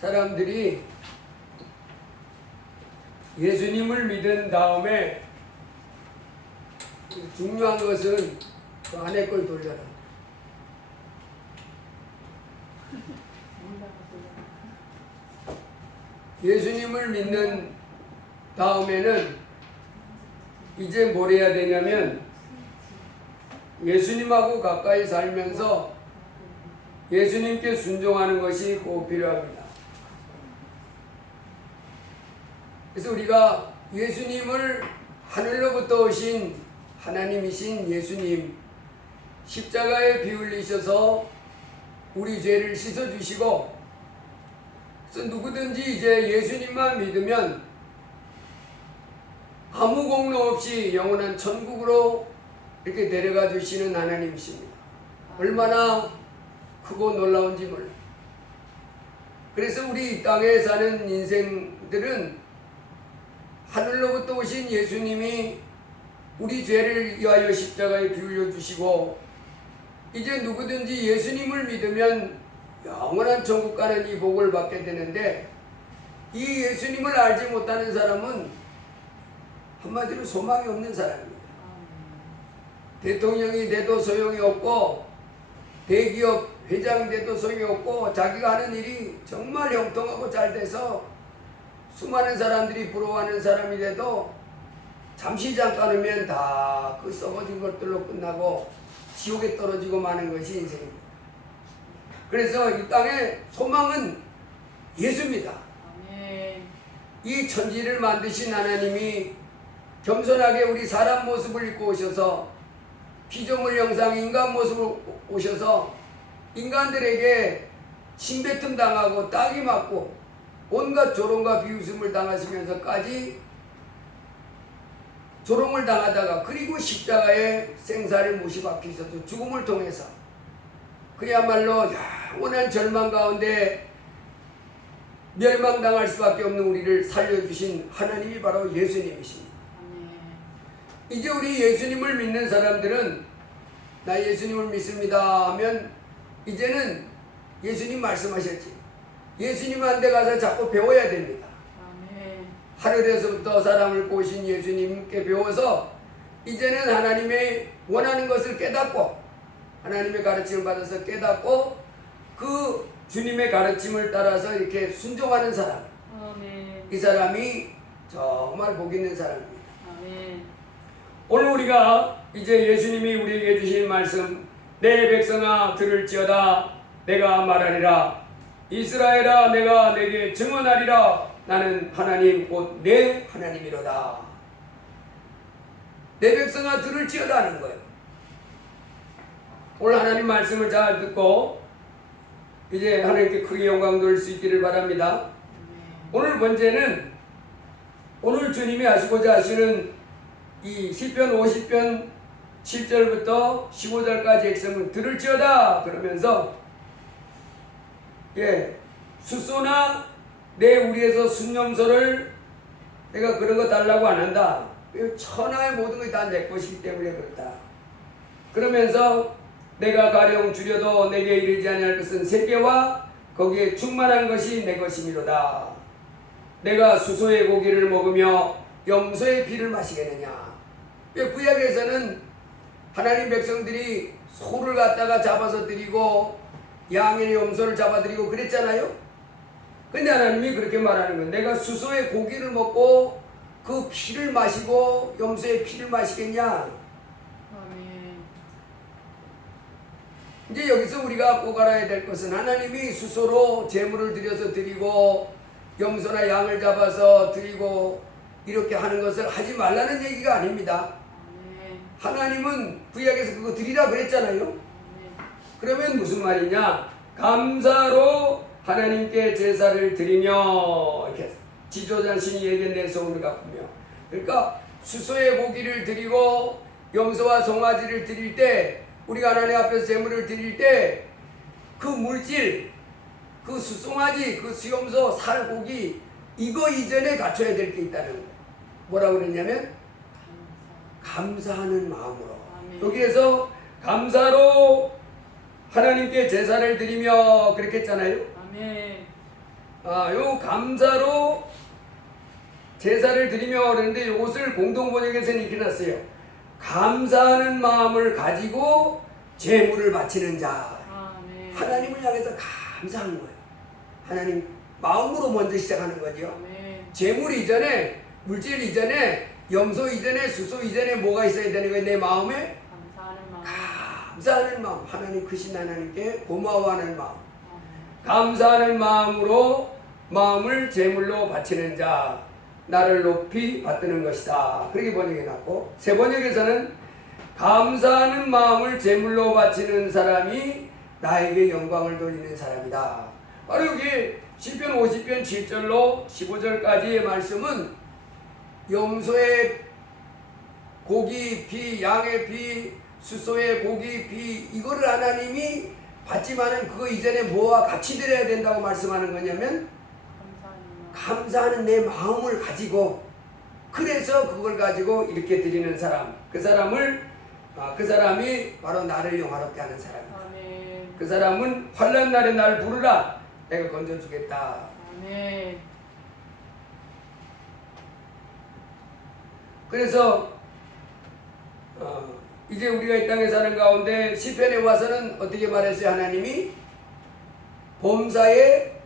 사람들이 예수님을 믿은 다음에 중요한 것은 그 안에 걸 돌려라. 예수님을 믿는 다음에는 이제 뭘 해야 되냐면 예수님하고 가까이 살면서 예수님께 순종하는 것이 꼭 필요합니다. 그래서 우리가 예수님을 하늘로부터 오신 하나님이신 예수님 십자가에 피 흘리셔서 우리 죄를 씻어주시고, 그래서 누구든지 이제 예수님만 믿으면 아무 공로 없이 영원한 천국으로 이렇게 데려가 주시는 하나님이십니다. 얼마나 크고 놀라운지 몰라. 그래서 우리 이 땅에 사는 인생들은 하늘로부터 오신 예수님이 우리 죄를 위하여 십자가에 피 흘려 주시고, 이제 누구든지 예수님을 믿으면 영원한 천국 가는 이 복을 받게 되는데, 이 예수님을 알지 못하는 사람은 한마디로 소망이 없는 사람입니다. 대통령이 돼도 소용이 없고, 대기업 회장이 돼도 소용이 없고, 자기가 하는 일이 정말 형통하고 잘 돼서 수많은 사람들이 부러워하는 사람이 돼도 잠시 잠깐 하면 다 그 썩어진 것들로 끝나고 지옥에 떨어지고 마는 것이 인생입니다. 그래서 이 땅의 소망은 예수입니다. 이 천지를 만드신 하나님이 겸손하게 우리 사람 모습을 입고 오셔서 피조물 형상 인간 모습을 오셔서 인간들에게 침뱉음 당하고 딱이 맞고 온갖 조롱과 비웃음을 당하시면서까지 조롱을 당하다가 그리고 십자가에 생사를 못이 박히셔서 죽음을 통해서 그야말로 영원한 절망 가운데 멸망당할 수밖에 없는 우리를 살려주신 하나님이 바로 예수님이십니다. 이제 우리 예수님을 믿는 사람들은 나 예수님을 믿습니다 하면 이제는 예수님 말씀하셨지, 예수님한테 가서 자꾸 배워야 됩니다. 하늘에서부터 사람을 꼬신 예수님께 배워서 이제는 하나님의 원하는 것을 깨닫고 하나님의 가르침을 받아서 깨닫고 그 주님의 가르침을 따라서 이렇게 순종하는 사람, 이 사람이 정말 복 있는 사람입니다. 오늘 우리가 이제 예수님이 우리에게 주신 말씀, 내 백성아 들을지어다 내가 말하리라, 이스라엘아 내가 내게 증언하리라, 나는 하나님 곧 내 하나님이로다. 내 백성아 들을지어다 하는 거예요. 오늘 하나님 말씀을 잘 듣고 이제 하나님께 크게 영광 돌릴 수 있기를 바랍니다. 오늘 번째는 오늘 주님이 하시고자 하시는 이 시편 50편 7절부터 15절까지 액성은 들을지어다 그러면서 숫소나 내 우리에서 순념소를 내가 그런 거 달라고 안 한다. 천하의 모든 것이 다 내 것이기 때문에 그렇다. 그러면서 내가 가령 주려도 내게 이르지 아니할 것은 세계와 거기에 충만한 것이 내 것이미로다. 내가 수소의 고기를 먹으며 염소의 피를 마시겠느냐. 구약에서는 하나님 백성들이 소를 갖다가 잡아서 드리고 양이나 염소를 잡아 드리고 그랬잖아요. 근데 하나님이 그렇게 말하는 거예요. 내가 수소의 고기를 먹고 그 피를 마시고 염소의 피를 마시겠냐. 이제 여기서 우리가 꼭 알아야 될 것은 하나님이 수소로 제물을 드려서 드리고 염소나 양을 잡아서 드리고 이렇게 하는 것을 하지 말라는 얘기가 아닙니다. 하나님은 구약에서 그거 드리라 그랬잖아요. 그러면 무슨 말이냐, 감사로 하나님께 제사를 드리며 이렇게 지조자신이 얘기한 내 소원을 갚으며, 그러니까 수소의 고기를 드리고 염소와 송아지를 드릴 때, 우리가 하나님 앞에서 제물을 드릴 때 그 물질, 그 수송아지, 그 수염소, 살고기 이거 이전에 갖춰야 될 게 있다는 거예요. 뭐라고 그랬냐면 감사하는 마음으로. 여기에서 감사로 하나님께 제사를 드리며 그렇게 했잖아요. 요 감사로 제사를 드리며 그러는데 이것을 공동번역에서는 이렇게 놨어요. 감사하는 마음을 가지고 제물을 바치는 자. 아멘. 하나님을 향해서 감사한 거예요. 하나님 마음으로 먼저 시작하는 거죠. 아멘. 제물 이전에, 물질 이전에, 염소 이전에, 수소 이전에 뭐가 있어야 되는 거예요? 내 마음에 감사하는 마음. 감사하는 마음. 하나님 크신 하나님께 고마워하는 마음. 아멘. 감사하는 마음으로 마음을 제물로 바치는 자, 나를 높이 받드는 것이다. 그렇게 번역해놨고, 새 번역에서는 감사하는 마음을 제물로 바치는 사람이 나에게 영광을 돌리는 사람이다. 바로 여기 시편 50편 7절로 15절까지의 말씀은 염소의 고기 피, 양의 피, 수소의 고기 피, 이거를 하나님이 받지만은 그거 이전에 뭐와 같이 드려야 된다고 말씀하는 거냐면 감사하는 내 마음을 가지고, 그래서 그걸 가지고 이렇게 드리는 사람, 그 사람이 바로 나를 영화롭게 하는 사람이다. 아멘. 그 사람은 환난 날에 날 부르라, 내가 건져주겠다. 아멘. 그래서 이제 우리가 이 땅에 사는 가운데 시편에 와서는 어떻게 말했어요? 하나님이 범사에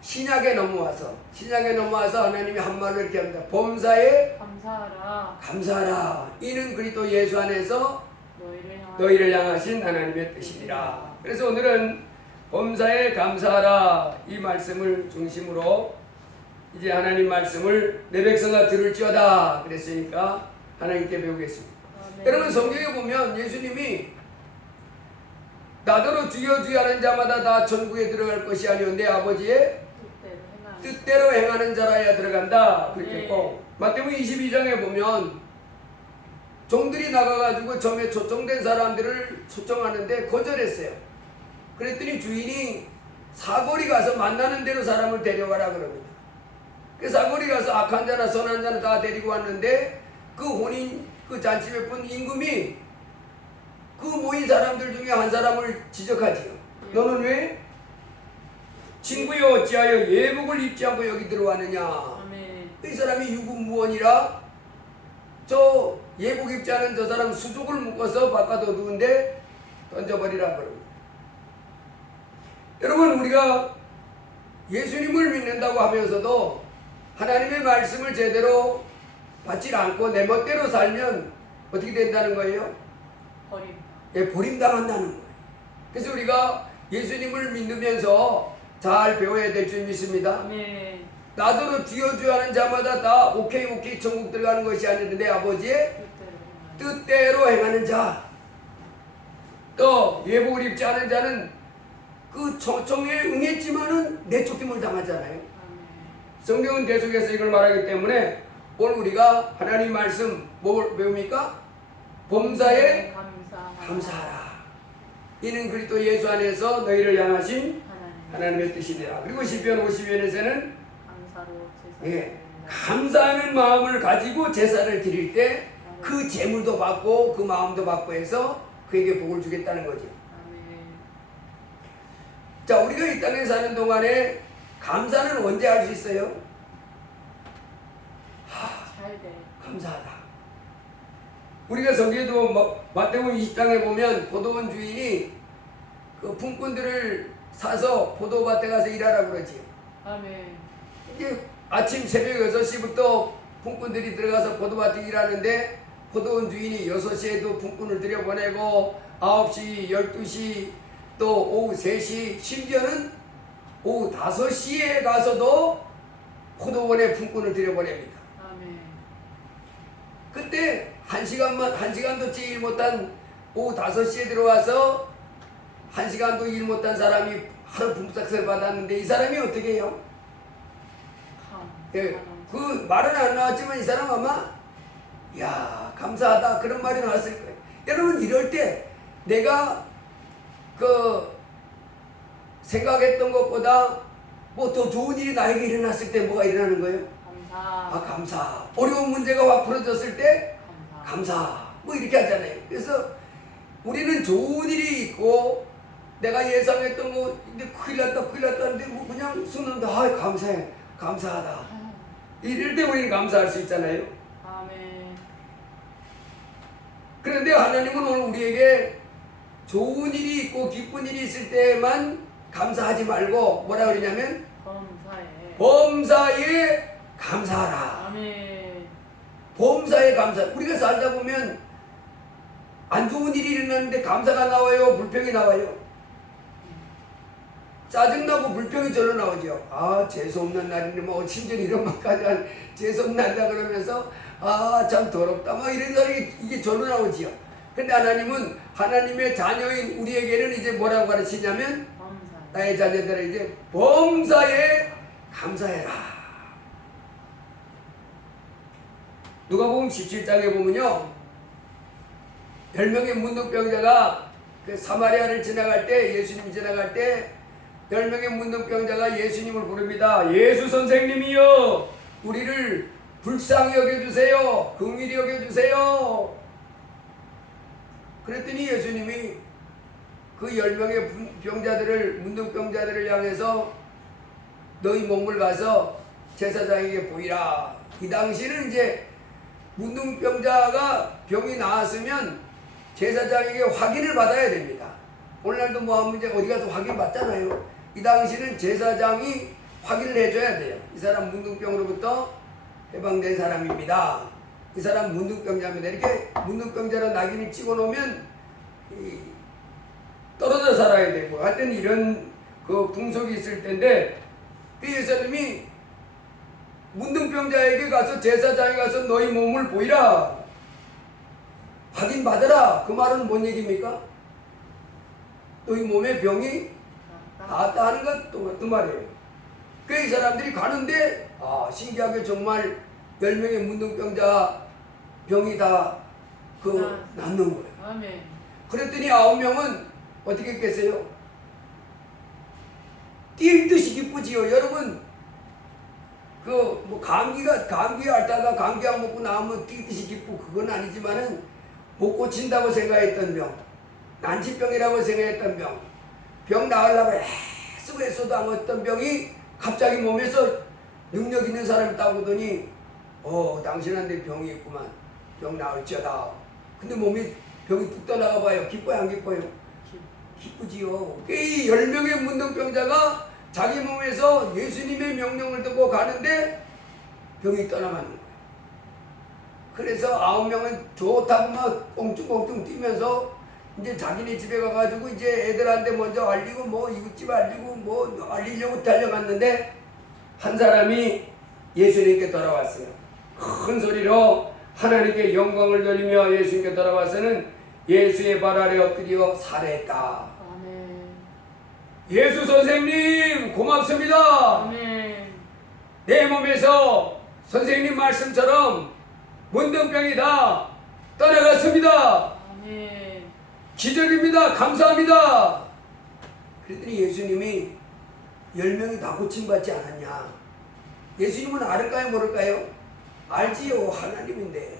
신약에 넘어와서 하나님이 한 말로 이렇게 합니다. 범사에 감사하라. 감사하라. 이는 그리스도 예수 안에서 너희를 너희를 향하신 하나님의 뜻이니라. 그래서 오늘은 범사에 감사하라 이 말씀을 중심으로 이제 하나님 말씀을 내 백성아 들을지어다 그랬으니까 하나님께 배우겠습니다. 아멘. 여러분 성경에 보면 예수님이 나더러 주여 주여 하는 자마다 다 천국에 들어갈 것이 아니오 내 아버지의 뜻대로 행하는 자라야 들어간다 그랬고, 마태복음 22장에 보면 종들이 나가가지고 점에 초청된 사람들을 초청하는데 거절했어요. 그랬더니 주인이 사거리 가서 만나는 대로 사람을 데려가라 그럽니다. 그 사거리 가서 악한 자나 선한 자나 다 데리고 왔는데 그 혼인 그 잔치에 본 임금이 그 모인 사람들 중에 한 사람을 지적하지요. 너는 왜 친구여 어찌하여 예복을 입지 않고 여기 들어왔느냐. 아멘. 이 사람이 유구무원이라 저 예복 입지 않은 저 사람 수족을 묶어서 바깥 어두운데 던져버리라 그럽니다. 여러분 우리가 예수님을 믿는다고 하면서도 하나님의 말씀을 제대로 받지 않고 내 멋대로 살면 어떻게 된다는 거예요? 버림. 예, 버림당한다는 거예요. 그래서 우리가 예수님을 믿으면서 잘 배워야 될 줄 믿습니다. 아멘. 나더러 주여 주여 하는 자마다 다 오케이 천국 들어가는 것이 아니라 내 아버지의 뜻대로 행하는 자, 또 예복을 입지 않은 자는 그 초청에 응했지만은 내쫓김을 당하잖아요. 아멘. 성경은 계속해서 이걸 말하기 때문에 오늘 우리가 하나님 말씀 뭘 배웁니까? 범사에 감사하라. 이는 그리스도 예수 안에서 너희를 향하신 하나님의 뜻이니라. 그리고 시편 50편에서는 감사하는 마음을 가지고 제사를 드릴 때 그 제물도 받고 그 마음도 받고 해서 그에게 복을 주겠다는 거죠. 자, 우리가 이 땅에 사는 동안에 감사는 언제 할 수 있어요? 감사하다. 우리가 저기에도 마태복음 20장에 보면 포도원 주인이 그 품꾼들을 사서 포도밭에 가서 일하라 그러지. 아멘. 이게 아침 새벽 6시부터 품꾼들이 들어가서 포도밭에 일하는데 포도원 주인이 6시에도 품꾼을 들여보내고 9시, 12시, 또 오후 3시, 심지어는 오후 5시에 가서도 포도원에 품꾼을 들여보냅니다. 아멘. 그때 한 시간도 일 못한 오후 5시에 들어와서 1시간도 일 못한 사람이 하루 품삯을 받았는데 이 사람이 어떻게 해요? 예, 그 말은 안 나왔지만 이 사람 아마 야 감사하다 그런 말이 나왔을 거예요. 여러분 이럴 때 내가 그 생각했던 것보다 뭐 더 좋은 일이 나에게 일어났을 때 뭐가 일어나는 거예요? 감사. 어려운 문제가 확 풀어졌을 때 감사. 뭐 이렇게 하잖아요. 그래서 우리는 좋은 일이 있고 내가 예상했던 거 근데 큰일 났다 하는데 뭐 그냥 쓰는데 아 감사해 감사하다 이럴 때 우리는 감사할 수 있잖아요. 아멘. 그런데 하나님은 오늘 우리에게 좋은 일이 있고 기쁜 일이 있을 때만 감사하지 말고 뭐라 그러냐면 범사에. 범사에 감사하라. 아멘. 범사에 감사. 우리가 살다 보면 안 좋은 일이 일어나는데 감사가 나와요? 불평이 나와요? 짜증나고 불평이 절로 나오죠. 아 재수없는 날이네 뭐 심지어 이런 말까지 한 재수없는 날이다 그러면서 아 참 더럽다 막 이런 사람이 이게 절로 나오지요. 근데 하나님은 하나님의 자녀인 우리에게는 이제 뭐라고 가르치냐면 범사에. 나의 자녀들은 이제 범사에 감사해라. 누가복음 17장에 보면요 10명의 문둥병자가 그 사마리아를 지나갈 때 예수님이 지나갈 때 10명의 문둥병자가 예수님을 부릅니다. 예수 선생님이여 우리를 불쌍히 여겨주세요. 긍휼히 여겨주세요. 그랬더니 예수님이 그 10명의 병자들을 문둥병자들을 향해서 너희 몸을 가서 제사장에게 보이라. 이 당시는 이제 문둥병자가 병이 나았으면 제사장에게 확인을 받아야 됩니다. 오늘날도 뭐 한 문제 어디 가서 확인 받잖아요. 이 당시는 제사장이 확인을 해줘야 돼요. 이 사람 문둥병으로부터 해방된 사람입니다. 이 사람 문둥병자입니다. 이렇게 문둥병자로 낙인을 찍어 놓으면 떨어져 살아야 되고 하여튼 이런 그 풍속이 있을 텐데 그 예수님이 문둥병자에게 가서 제사장에 가서 너희 몸을 보이라 확인받으라. 그 말은 뭔 얘기입니까? 너희 몸에 병이 나았다 하는 것 어떤 말이에요? 그 이 사람들이 가는데 신기하게 정말 10명의 문둥병자 병이 다 낫는 거예요. 아멘. 그랬더니 9명은 어떻게 했겠어요? 뛸 듯이 기쁘지요. 여러분 그 뭐 감기 앓다가 감기약 먹고 나오면 뛸 듯이 기쁘고 그건 아니지만은 못 고친다고 생각했던 병, 난치병이라고 생각했던 병 나으려고 애써도 안 왔던 병이 갑자기 몸에서 능력 있는 사람이 딱 오더니 당신한테 병이 있구만. 병 나을지어다. 근데 몸이 병이 뚝 떠나가 봐요. 기뻐요 안 기뻐요? 기쁘지요. 이 10명의 문둥병자가 자기 몸에서 예수님의 명령을 듣고 가는데 병이 떠나가는 거예요. 그래서 9명은 좋다고 막 꽁충꽁충 뛰면서 이제 자기네 집에 가가지고 이제 애들한테 먼저 알리고 뭐 이웃집 알리고 뭐 알리려고 달려갔는데 한 사람이 예수님께 돌아왔어요. 큰 소리로 하나님께 영광을 돌리며 예수님께 돌아와서는 예수의 발 아래 엎드려 살해했다. 아멘. 예수 선생님 고맙습니다. 아멘. 내 몸에서 선생님 말씀처럼 문둥병이 다 떠나갔습니다. 아멘. 기적입니다. 감사합니다. 그랬더니 예수님이 10명이 다 고침받지 않았냐? 예수님은 알을까요 모를까요? 알지요. 하나님인데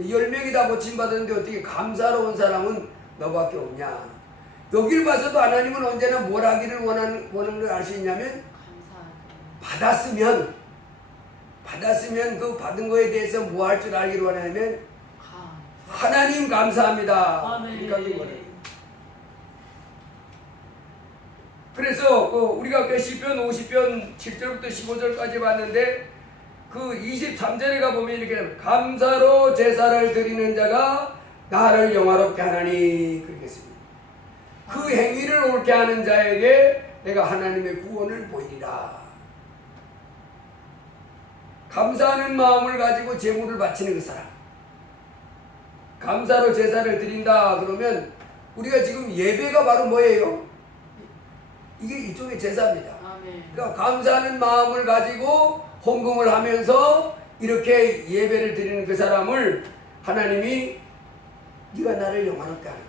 10명이 다 고침받았는데 어떻게 감사로운 사람은 너밖에 없냐? 여길 봐서도 하나님은 언제나 뭘 하기를 원하는 걸 알 수 있냐면 감사하게. 받았으면 그 받은 거에 대해서 뭐 할 줄 알기를 원하냐면 하나님 감사합니다. 아멘. 이렇게 원해요. 그래서 우리가 그 시편 50편 7절부터 15절까지 봤는데 그 23절에 가보면 이렇게 감사로 제사를 드리는 자가 나를 영화롭게 하나니 그렇게 했습니다. 그 행위를 옳게 하는 자에게 내가 하나님의 구원을 보이리라. 감사하는 마음을 가지고 제물을 바치는 그 사람, 감사로 제사를 드린다 그러면 우리가 지금 예배가 바로 뭐예요? 이게 이쪽의 제사입니다. 아멘. 그러니까 감사하는 마음을 가지고 헌금을 하면서 이렇게 예배를 드리는 그 사람을 하나님이 네가 나를 영화롭게 하는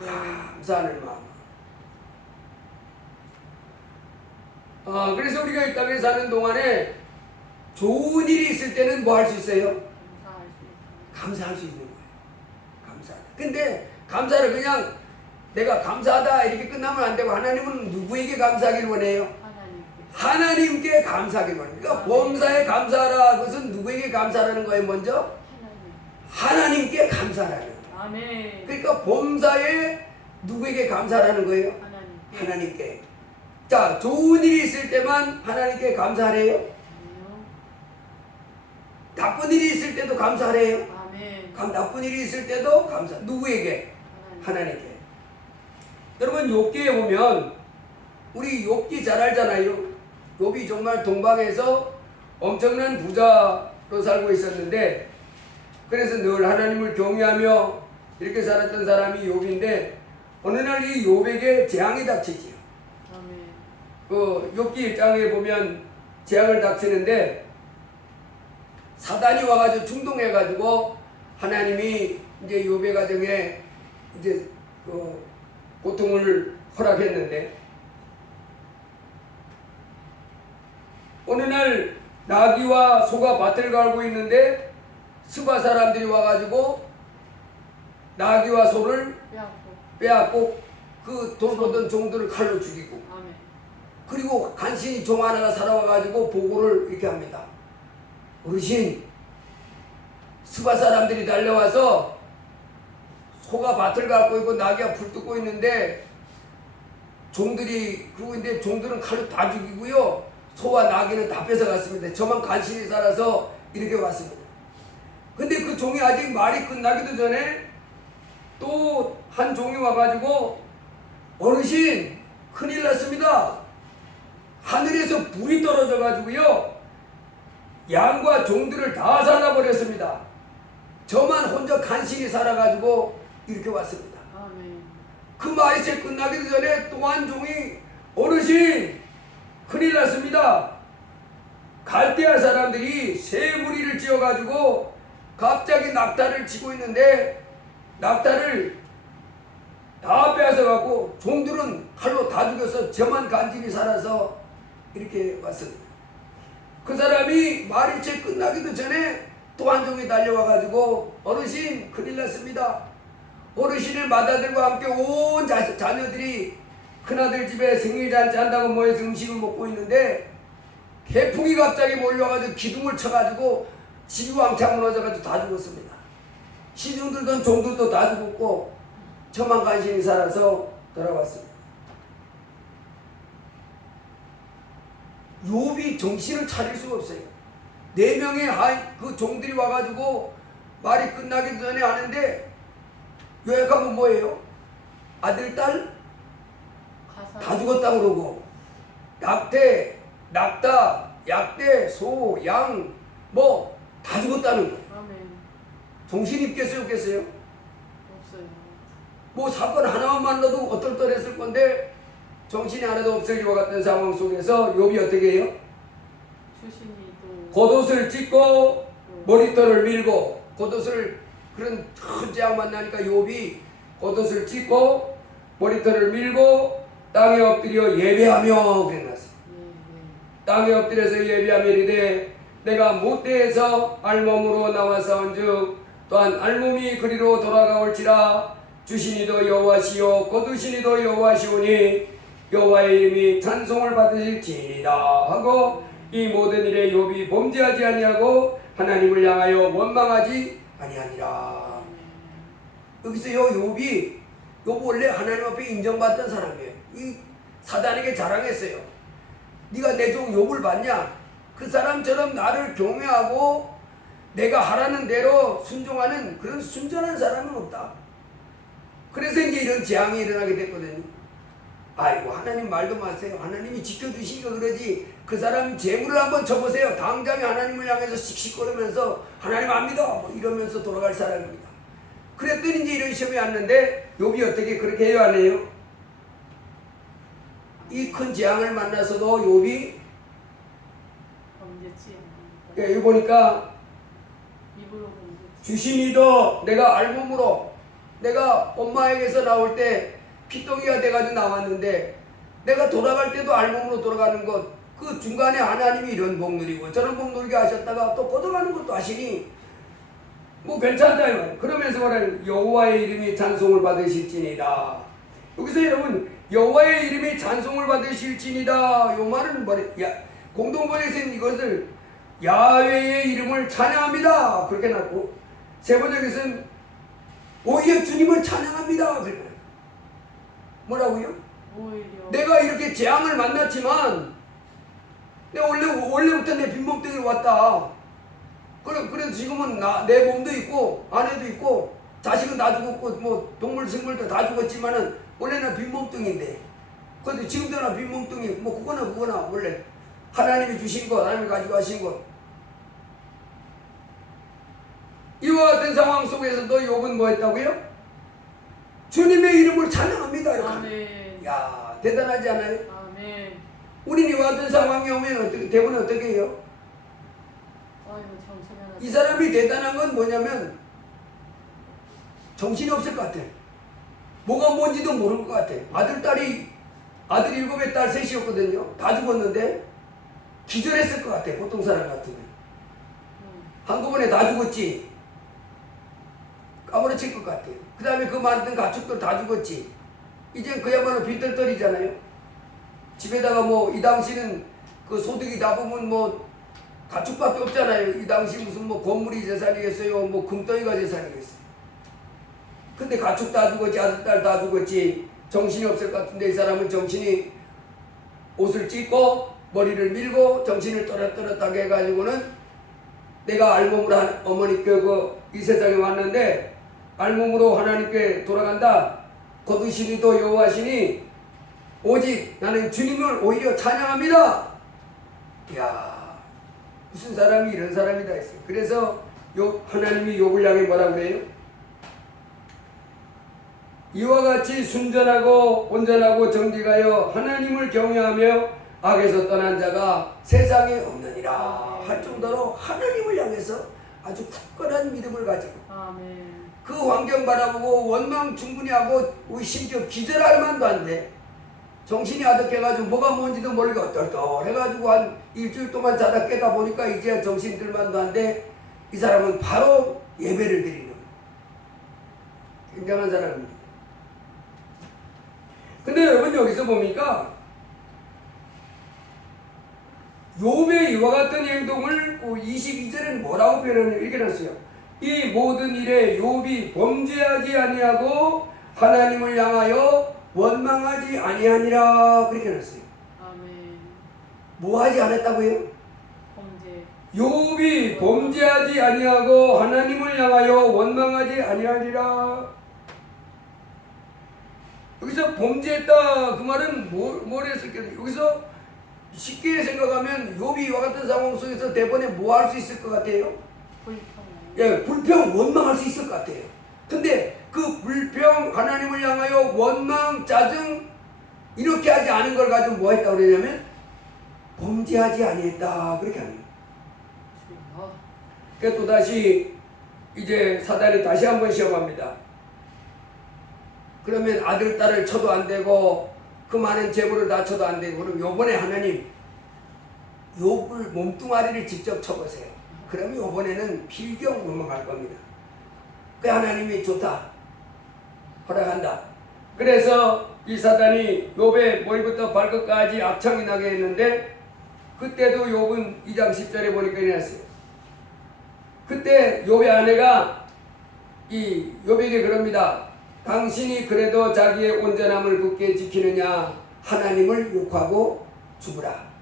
거야. 아멘. 감사하는 마음. 그래서 우리가 이 땅에 사는 동안에 좋은 일이 있을 때는 뭐 할 수 있어요? 감사할 수 있습니다. 감사할 수 있는 거예요. 감사. 근데 감사를 그냥 내가 감사하다 이렇게 끝나면 안 되고 하나님은 누구에게 감사하길 원해요? 하나님께. 하나님께 감사하길 원해요. 그러니까 범사에 감사하라. 그것은 누구에게 감사하라는 거예요? 먼저 하나님. 하나님께 감사하라는 거예요. 아멘. 그러니까 범사에 누구에게 감사하라는 거예요? 하나님께. 하나님께. 자, 좋은 일이 있을 때만 하나님께 감사하래요? 아니요. 나쁜 일이 있을 때도 감사하래요? 아멘. 나쁜 일이 있을 때도 감사. 누구에게? 하나님. 하나님께. 여러분 욥기에 보면 우리 욥기 잘 알잖아요. 욥이 정말 동방에서 엄청난 부자로 살고 있었는데 그래서 늘 하나님을 경외하며 이렇게 살았던 사람이 욥인데 어느 날 이 욥에게 재앙이 닥치지요. 아멘. 그 욥기 1장에 보면 재앙을 닥치는데 사단이 와가지고 충동해가지고 하나님이 이제 욥의 가정에 이제 그 고통을 허락했는데 어느 날 나귀와 소가 밭을 갈고 있는데 스바 사람들이 와가지고 나귀와 소를 빼앗고 그 돌보던 종들을 칼로 죽이고 아멘. 그리고 간신히 종 하나가 살아와가지고 보고를 이렇게 합니다. 어르신, 스바 사람들이 달려와서 소가 밭을 갈고 있고 나귀가 불 뜯고 있는데 종들이 그러고 있는데 종들은 칼로 다 죽이고요. 소와 나귀는 다 뺏어갔습니다. 저만 간신히 살아서 이렇게 왔습니다. 근데 그 종이 아직 말이 끝나기도 전에 또 한 종이 와가지고 어르신 큰일 났습니다. 하늘에서 불이 떨어져 가지고요 양과 종들을 다 살라버렸습니다. 저만 혼자 간신히 살아가지고 이렇게 왔습니다. 아멘. 그 말이 채 끝나기도 전에 또 한 종이 어르신 큰일 났습니다. 갈대아 사람들이 새 무리를 지어가지고 갑자기 낙타를 치고 있는데 낙타를 다 빼앗아갖고 종들은 칼로 다 죽여서 저만 간신히 살아서 이렇게 왔습니다. 그 사람이 말이 채 끝나기도 전에 또 한 종이 달려와가지고 어르신 큰일 났습니다. 어르신의 맏아들과 함께 온 자녀들이 큰아들 집에 생일잔치 한다고 모여서 음식을 먹고 있는데 개풍이 갑자기 몰려가지고 기둥을 쳐가지고 집이 왕창 무너져가지고 다 죽었습니다. 시중들도 종들도 다 죽었고 저만 간신히 살아서 돌아왔습니다. 욥이 정신을 차릴 수가 없어요. 4명의 그 종들이 와가지고 말이 끝나기 전에 하는데 요약하면 뭐예요? 아들, 딸 다 죽었다 그러고 낙태, 낙타, 약대, 소, 양 뭐 다 죽었다는 거예요. 아멘. 정신이 있겠어요, 없겠어요? 없어요. 뭐 사건 하나만 만나도 어떨떨했을 건데 정신이 하나도 없을 이와 같은 상황 속에서 욥이 어떻게 해요? 주신이 또 겉옷을 찢고 머리털을 밀고 겉옷을 그런 큰 재앙 만나니까 욥이 겉옷을 찢고 머리털을 밀고 땅에 엎드려 예배하며 그랬나서 땅에 엎드려서 예배하며 이르되 내가 못대에서 알몸으로 나와서온즉 또한 알몸이 그리로 돌아가올지라 주시니도 여호와시요 거두시니도 여호와시오니 여호와의 이름이 찬송을 받으실지니이다 하고 이 모든 일에 욥이 범죄하지 아니하고 하나님을 향하여 원망하지 아니하니라. 여기서 욥이 원래 하나님 앞에 인정받던 사람이에요. 이 사단에게 자랑했어요. 네가 내 종 욥을 봤냐? 그 사람처럼 나를 경외하고 내가 하라는 대로 순종하는 그런 순전한 사람은 없다. 그래서 이제 이런 재앙이 일어나게 됐거든요. 아이고 하나님 말도 마세요. 하나님이 지켜주시니까 그러지. 그 사람 재물을 한번 쳐보세요. 당장에 하나님을 향해서 씩씩거리면서 하나님 압니다 뭐 이러면서 돌아갈 사람입니다. 그랬더니 이제 이런 시험이 왔는데 욥이 어떻게 그렇게 해요 안 해요? 이 큰 재앙을 만나서도 욥이 범죄치 여기 보니까 입으로 범죄치. 주신이도 내가 알몸으로 내가 엄마에게서 나올 때 피덩이가 돼가지고 나왔는데 내가 돌아갈 때도 알몸으로 돌아가는 것 그 중간에 하나님이 이런 복 누리고 저런 복 누리게 하셨다가 또 걷어가는 것도 하시니 뭐 괜찮다 이 말이에요. 그러면서 말하는 여호와의 이름이 찬송을 받으실지니라. 여기서 여러분 여호와의 이름이 찬송을 받으실지니다. 요 말은 뭐래? 공동번역에서는 이것을 야훼의 이름을 찬양합니다. 그렇게 놨고 세번역에서는 오히려 주님을 찬양합니다. 그렇게 놨고. 뭐라고요? 오히려 내가 이렇게 재앙을 만났지만 내가 원래부터 내 빈몸뚱이로 왔다. 그래도 지금은 내 몸도 있고 아내도 있고 자식은 다 죽었고 뭐 동물 생물도 다 죽었지만은 원래는 빈몸뚱인데 그런데 지금도 나 빈몸뚱이 뭐 그거나 원래 하나님이 주신 것 하나님이 가지고 하신 것. 이와 같은 상황 속에서도 욥은 뭐 했다고요? 주님의 이름을 찬양합니다. 이렇게. 아멘. 야 대단하지 않아요? 아멘. 우리는 이와 같은 상황이 오면 대부분 어떻게 해요? 아이고 정신하나. 이 사람이 대단한 건 뭐냐면 정신이 없을 것 같아. 뭐가 뭔지도 모를 것 같아. 아들 7의 딸 셋이었거든요. 다 죽었는데 기절했을 것 같아. 보통 사람 같으면. 한꺼번에 다 죽었지. 까무러칠 것 같아. 그 다음에 그 많았던 가축들 다 죽었지. 이젠 그야말로 빈털터리잖아요. 집에다가 뭐 이 당시는 그 소득이 다 보면 뭐 가축밖에 없잖아요. 이 당시 무슨 뭐 건물이 재산이겠어요. 뭐 금덩이가 재산이겠어요. 근데 가축 다 죽었지. 아들 딸 다 죽었지. 정신이 없을 것 같은데 이 사람은 정신이 옷을 찢고 머리를 밀고 정신을 또렷또렷하게 해가지고는 내가 알몸으로 어머니께 이 세상에 왔는데 알몸으로 하나님께 돌아간다. 거두시니도 여호와시니 오직 나는 주님을 오히려 찬양합니다. 이야 무슨 사람이 이런 사람이다 했어요. 그래서 하나님이 욥을 향해 뭐라 그래요? 이와 같이 순전하고 온전하고 정직하여 하나님을 경외하며 악에서 떠난 자가 세상에 없느니라 할 정도로 하나님을 향해서 아주 굳건한 믿음을 가지고 아멘. 그 환경 바라보고 원망 충분히 하고 심지어 기절할 만도 한데 정신이 아득해가지고 뭐가 뭔지도 모르게 어떨떨해가지고 한 일주일 동안 자다 깨다 보니까 이제 정신 들만도 한데 이 사람은 바로 예배를 드리는 굉장한 사람입니다. 근데 여러분 여기서 보니까 욥의 이와 같은 행동을 22절에는 뭐라고 표현을 이렇게 놨어요. 이 모든 일에 욥이 범죄하지 아니하고 하나님을 향하여 원망하지 아니하니라 그렇게 놨어요. 아멘. 뭐 하지 않았다고요? 범죄. 욥이 범죄하지 아니하고 하나님을 향하여 원망하지 아니하니라. 여기서 범죄했다 그 말은 뭘 했을까요? 여기서 쉽게 생각하면 욥이 이와 같은 상황 속에서 대번에 뭐 할 수 있을 것 같아요? 불평, 원망할 수 있을 것 같아요. 근데 그 불평, 하나님을 향하여 원망, 짜증 이렇게 하지 않은 걸 가지고 뭐 했다고 그러냐면 범죄하지 아니했다 그렇게 하는 거예요. 그래서 또다시 이제 사단이 다시 한번 시험합니다. 그러면 아들, 딸을 쳐도 안 되고 그 많은 재물을 다 쳐도 안 되고 그럼 요번에 하나님 욥을 몸뚱아리를 직접 쳐보세요. 그러면 요번에는 필경 넘어갈 겁니다. 그 하나님이 좋다. 허락한다. 그래서 이 사단이 욥의 머리부터 발끝까지 악창이 나게 했는데 그때도 욥은 2장 10절에 보니까 이랬어요. 그때 욥의 아내가 이 욥에게 그럽니다. 당신이 그래도 자기의 온전함을 굳게 지키느냐 하나님을 욕하고 죽으라.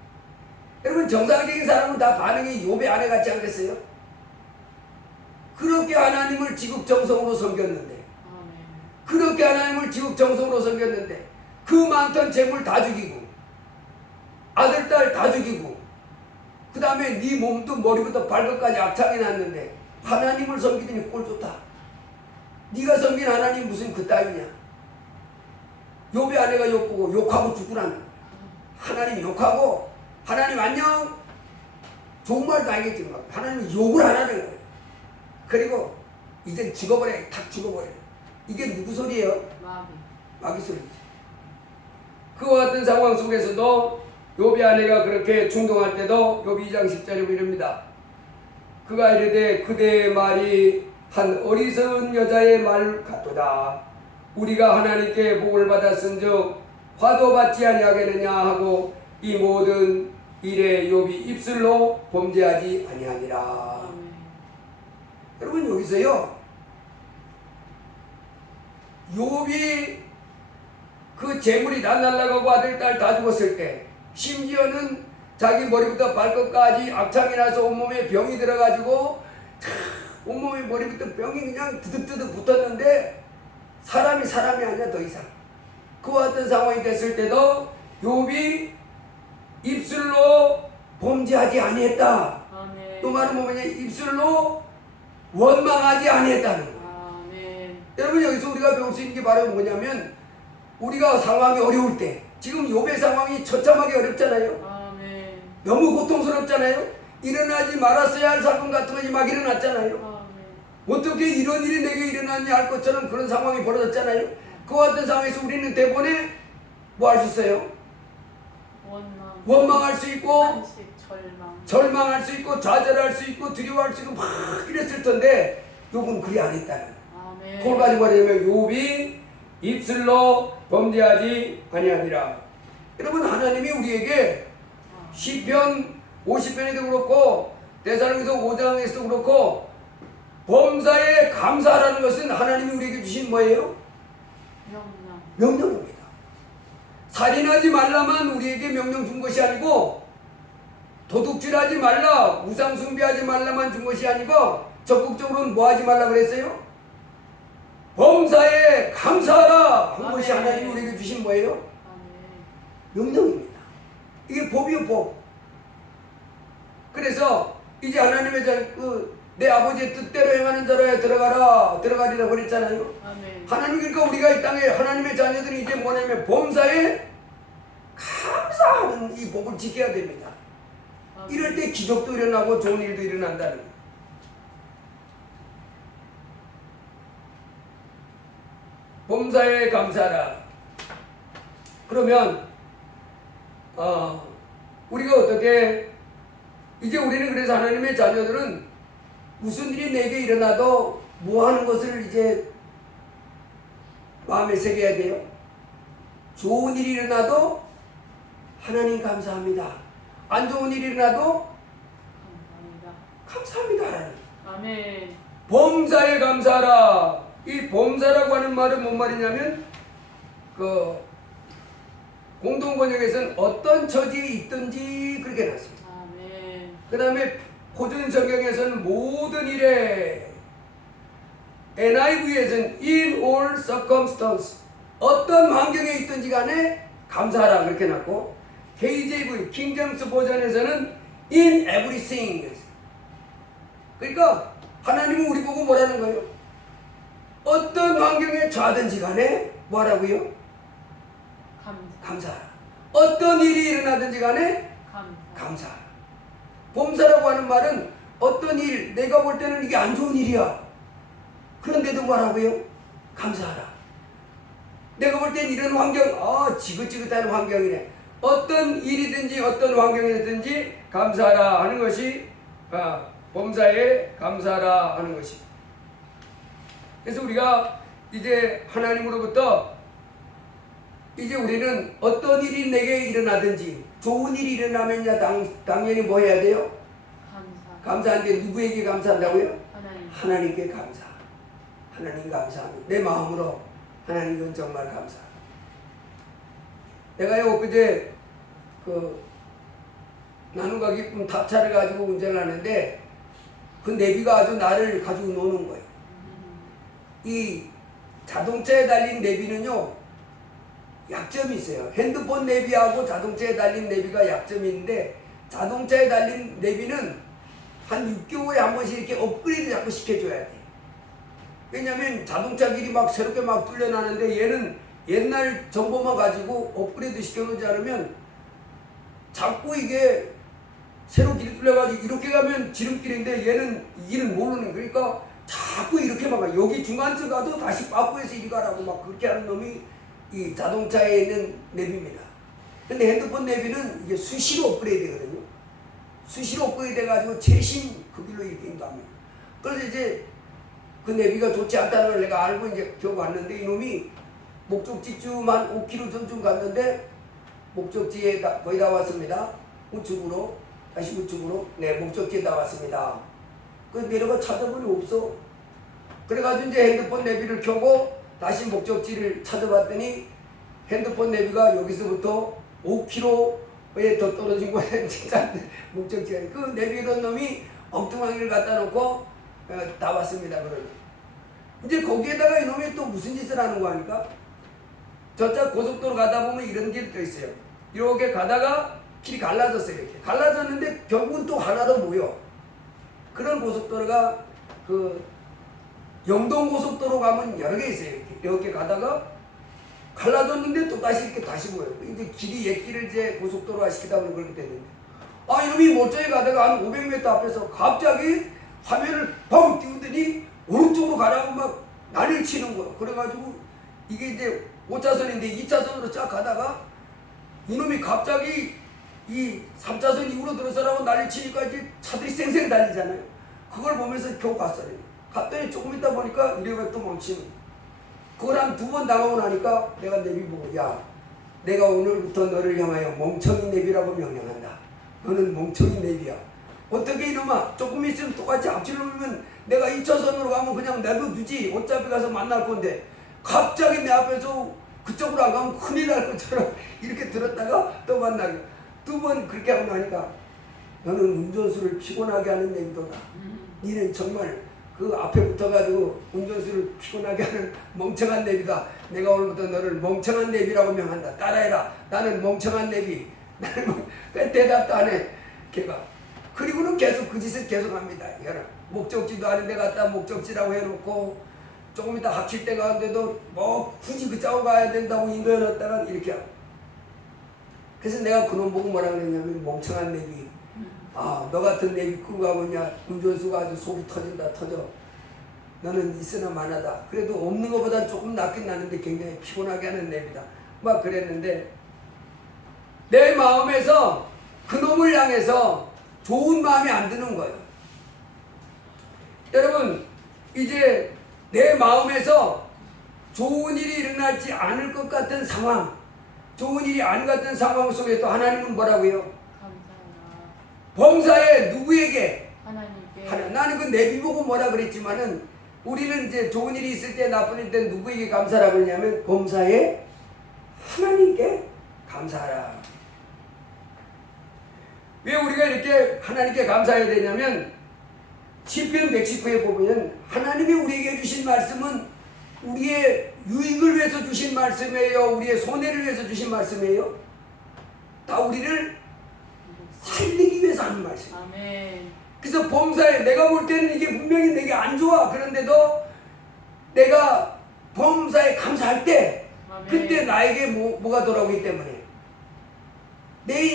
여러분 정상적인 사람은 다 반응이 욥의 아내 같지 않겠어요? 그렇게 하나님을 지극정성으로 섬겼는데 그렇게 하나님을 지극정성으로 섬겼는데 그 많던 재물 다 죽이고 아들 딸 다 죽이고 그 다음에 네 몸도 머리부터 발끝까지 악창이 났는데 하나님을 섬기더니 꼴 좋다. 네가 섬긴 하나님 무슨 그따위냐. 욥의 아내가 욥 보고 욕하고 죽으라는 거야. 하나님 욕하고 하나님 안녕 좋은 말도 알겠지만 하나님은 욕을 안 하는 거예요. 그리고 이젠 죽어버려. 탁 죽어버려. 이게 누구 소리예요? 마귀 소리지. 그와 같은 상황 속에서도 욥의 아내가 그렇게 충동할 때도 욥 2장 10절에 이릅니다. 그가 이르되 그대의 말이 한 어리석은 여자의 말 같도다. 우리가 하나님께 복을 받았은즉 화도 받지 아니하겠느냐 하고 이 모든 일에 욥이 입술로 범죄하지 아니하니라. 아멘. 여러분 여기서요 욥이 그 재물이 다 날아가고 아들 딸 다 죽었을 때 심지어는 자기 머리부터 발끝까지 악창이 나서 온몸에 병이 들어가지고 온몸에 머리부터 병이 그냥 드득드득 붙었는데 사람이 아니야 더 이상. 그와 같은 상황이 됐을 때도 욥이 입술로 범죄하지 아니했다. 아멘. 또 말은 뭐냐 입술로 원망하지 아니했다는 거예요. 아멘. 여러분 여기서 우리가 배울 수 있는 게 바로 뭐냐면 우리가 상황이 어려울 때 지금 욥의 상황이 처참하게 어렵잖아요. 아멘. 너무 고통스럽잖아요. 일어나지 말았어야 할 사건 같은 것이 막 일어났잖아요. 아멘. 어떻게 이런 일이 내게 일어났냐 할 것처럼 그런 상황이 벌어졌잖아요. 그와 같은 상황에서 우리는 대본에 뭐 할 수 있어요? 원망할 수 있고 한식, 절망할 수 있고 좌절할 수 있고 두려워할 수 있고 막 이랬을 텐데 욥은 그리 안 했다는 거예요. 아멘. 그걸 가지고 말하면 욥이 입술로 범죄하지 아니하니라. 여러분 하나님이 우리에게 시편 50편에도 그렇고 데살로니가서 5장에서도 그렇고 범사에 감사하라는 것은 하나님이 우리에게 주신 뭐예요? 명령입니다. 살인하지 말라만 우리에게 명령 준 것이 아니고 도둑질하지 말라 우상 숭배하지 말라만 준 것이 아니고 적극적으로는 뭐 하지 말라 그랬어요? 범사에 감사하라 한 것이 하나님이 우리에게 주신 뭐예요? 명령입니다. 이게 법이요 법. 그래서 이제 하나님의 내 아버지의 뜻대로 행하는 자로에 들어가리라 그랬잖아요. 아멘. 하나님 그러니까 우리가 이 땅에 하나님의 자녀들이 이제 뭐냐면 범사에 감사하는 이 법을 지켜야 됩니다. 아멘. 이럴 때 기적도 일어나고 좋은 일도 일어난다는 거예요. 범사에 감사하라. 그러면 우리가 어떻게 이제 우리는 그래서 하나님의 자녀들은 무슨 일이 내게 일어나도 뭐 하는 것을 이제 마음에 새겨야 돼요. 좋은 일이 일어나도 하나님 감사합니다. 안 좋은 일이 일어나도 감사합니다. 하나님. 아멘. 범사에 감사하라. 이 범사라고 하는 말은 뭔 말이냐면 그 공동번역에서는 어떤 처지에 있든지 그렇게 놨습니다. 아멘. 그 다음에 고전 성경에서는 모든 일에 NIV에서는 in all circumstance 어떤 환경에 있든지 간에 감사하라 그렇게 놨고 KJV 킹제임스 버전에서는 in everything 그러니까 하나님은 우리 보고 뭐라는 거예요? 어떤 환경에 처하든지 간에 뭐하라고요? 감사하라. 어떤 일이 일어나든지 간에 감사하라. 범사라고 하는 말은 어떤 일, 내가 볼 때는 이게 안 좋은 일이야. 그런데도 뭐라고요? 감사하라. 내가 볼 땐 이런 환경, 지긋지긋한 환경이네. 어떤 일이든지 어떤 환경이든지 감사하라 하는 것이 범사에 감사하라 하는 것입니다. 그래서 우리가 이제 하나님으로부터 이제 우리는 어떤 일이 내게 일어나든지 좋은 일이 일어나면야 당연히 뭐 해야 돼요? 감사한데 누구에게 감사한다고요? 하나님께 감사. 하나님 감사합니다. 내 마음으로 하나님은 정말 감사. 내가요 엊그제 나눔과 기쁨 탑차를 가지고 운전을 하는데 그 내비가 아주 나를 가지고 노는 거예요. 이 자동차에 달린 내비는요 약점이 있어요. 핸드폰 내비하고 자동차에 달린 내비가 약점이 있는데 자동차에 달린 내비는 한 6개월에 한 번씩 이렇게 업그레이드 자꾸 시켜줘야 돼. 왜냐면 자동차 길이 막 새롭게 막 뚫려나는데 얘는 옛날 정보만 가지고 업그레이드 시켜놓지 않으면 자꾸 이게 새로 길이 뚫려가지고 이렇게 가면 지름길인데 얘는 일은 모르는 그러니까 자꾸 이렇게 막 가. 여기 중간쯤 가도 다시 빠꾸에서 이리 가라고 막 그렇게 하는 놈이 이 자동차에 있는 내비입니다. 근데 핸드폰 내비는 이게 수시로 업그레이드거든요. 수시로 업그레이드 해가지고 최신 그 길로 이렇게 인도합니다. 그래서 이제 그 내비가 좋지 않다는 걸 내가 알고 이제 겨우 왔는데 이놈이 목적지쯤 한 5km 전쯤 갔는데 목적지에 거의 다 왔습니다. 우측으로 다시 우측으로 네 목적지에 다 왔습니다. 그 내려가 찾아보니 없어. 그래가지고 이제 핸드폰 내비를 켜고 다시 목적지를 찾아봤더니 핸드폰 내비가 여기서부터 5km에 더 떨어진 거예요. 진짜 목적지가. 그 내비던 놈이 엉뚱하게 갖다 놓고 다 왔습니다. 그러면 이제 거기에다가 이놈이 또 무슨 짓을 하는 거 아니까? 저쪽 고속도로 가다 보면 이런 길이 또 있어요. 이렇게 가다가 길이 갈라졌어요. 이렇게 갈라졌는데 결국은 또 하나 더 모여. 그런 고속도로가 그 영동 고속도로 가면 여러 개 있어요. 이렇게 가다가 갈라졌는데 또 다시 이렇게 다시 모여. 이제 길이 옛 길을 이제 고속도로화 시키다 보니 그렇게 됐는데, 아 이놈이 멀쩡히 가다가 한 500m 앞에서 갑자기 화면을 뻥 띄우더니 오른쪽으로 가라고 막 난리를 치는 거야. 그래가지고 이게 이제 5차선인데 2차선으로 쫙 가다가 이놈이 갑자기 이 3차선 이후로 들어서라고 난리 치니까 이제 차들이 쌩쌩 달리잖아요. 그걸 보면서 겨우 갔어요. 갔더니 조금 있다 보니까 이래가 또 멈추는. 그걸 한 2번 당하고 나니까 내가 내비 보고, 야 내가 오늘부터 너를 향하여 멍청이 내비라고 명령한다. 너는 멍청이 내비야. 어떻게 이놈아, 조금 있으면 똑같이 앞질러 오면 내가 2차선으로 가면 그냥 내버두지. 어차피 가서 만날 건데 갑자기 내 앞에서 그쪽으로 안 가면 큰일 날 것처럼 이렇게 들었다가 또 만나게. 2번 그렇게 하고 나니까 너는 운전수를 피곤하게 하는 내비도다. 니는 정말 그 앞에 붙어가지고 운전수를 피곤하게 하는 멍청한 내비다. 내가 오늘부터 너를 멍청한 내비라고 명한다. 따라해라. 나는 멍청한 내비. 나는 대답도 안 해. 걔가. 그리고는 계속 그 짓을 계속합니다. 목적지도 아닌데 갖다 목적지라고 해놓고 조금 이따 합칠 때 가는데도 뭐 굳이 그 짜고 가야 된다고 인도해놨다가 이렇게 하고. 그래서 내가 그놈 보고 뭐라 그랬냐면, 멍청한 내비. 아, 너 같은 내비 끌고 가보냐 운전수가 아주 속이 터져. 너는 있으나 마나다. 그래도 없는 것보다 조금 낫긴 나는데 굉장히 피곤하게 하는 내비다. 막 그랬는데 내 마음에서 그놈을 향해서 좋은 마음이 안 드는 거예요. 여러분, 이제 내 마음에서 좋은 일이 일어나지 않을 것 같은 상황, 좋은 일이 아닌 것 같은 상황 속에 또 하나님은 뭐라고요? 감사합니다. 범사에 누구에게? 하나님께. 나는 그 내비 보고 뭐라 그랬지만은 우리는 이제 좋은 일이 있을 때 나쁜 일일 때 누구에게 감사라고 했냐면 범사에 하나님께 감사하라. 왜 우리가 이렇게 하나님께 감사해야 되냐면 시편 119에 보면 하나님이 우리에게 주신 말씀은 우리의 유익을 위해서 주신 말씀이에요? 우리의 손해를 위해서 주신 말씀이에요? 다 우리를 살리기 위해서 하는 말씀. 아멘. 그래서 범사에 내가 볼 때는 이게 분명히 내게 안 좋아. 그런데도 내가 범사에 감사할 때 아멘. 그때 나에게 뭐가 돌아오기 때문에 내 인생